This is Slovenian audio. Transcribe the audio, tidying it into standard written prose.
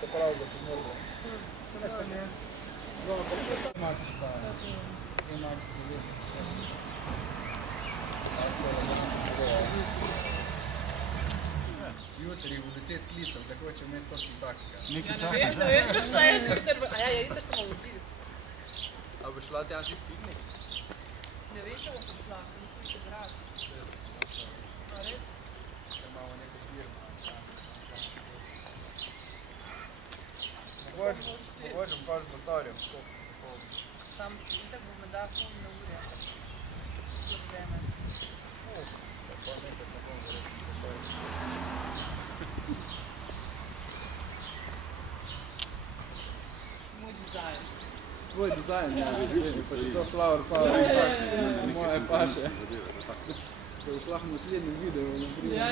Prav za pomorbo. Dobro, pa Max ta. Max 90. Jutri v 10 klicev, da hoče imeti točno takega. Ne vem, če šla je že jutr, a ja, jutr sem v vozili. A bo šla tja čist piknik? Ne vem, če bo prišla, mislim, da grad. A res? Če imamo neko firmo. Mogoče pa z motorjem skupaj. Sam itak bo me da ful na urje. Slab vreme. Pa nekaj ne bom verjetno. Moj dizajn. Tvoj dizajn, ja, vidiš, pa je to flower power in tako, moje paše. To je šlah v naslednjem videu, naprimer. Ja.